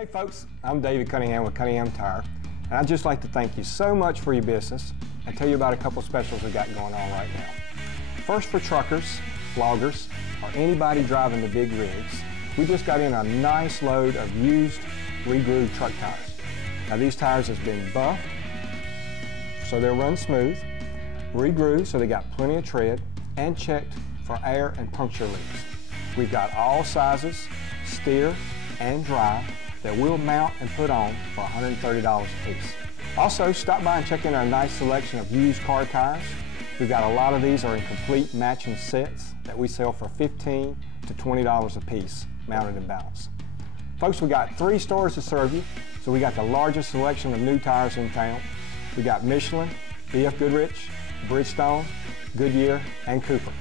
Hey folks, I'm David Cunningham with Cunningham Tire, and I'd just like to thank you so much for your business and tell you about a couple specials we got going on right now. First, for truckers, loggers, or anybody driving the big rigs, we just got in a nice load of used re-grooved truck tires. Now these tires has been buffed so they'll run smooth, re-grooved so they got plenty of tread, and checked for air and puncture leaks. We've got all sizes, steer and drive, that we'll mount and put on for $130 a piece. Also, stop by and check in our nice selection of used car tires. We've got a lot of these are in complete matching sets that we sell for $15 to $20 a piece, mounted and balanced. Folks, we got 3 stores to serve you, so we got the largest selection of new tires in town. We got Michelin, B.F. Goodrich, Bridgestone, Goodyear, and Cooper.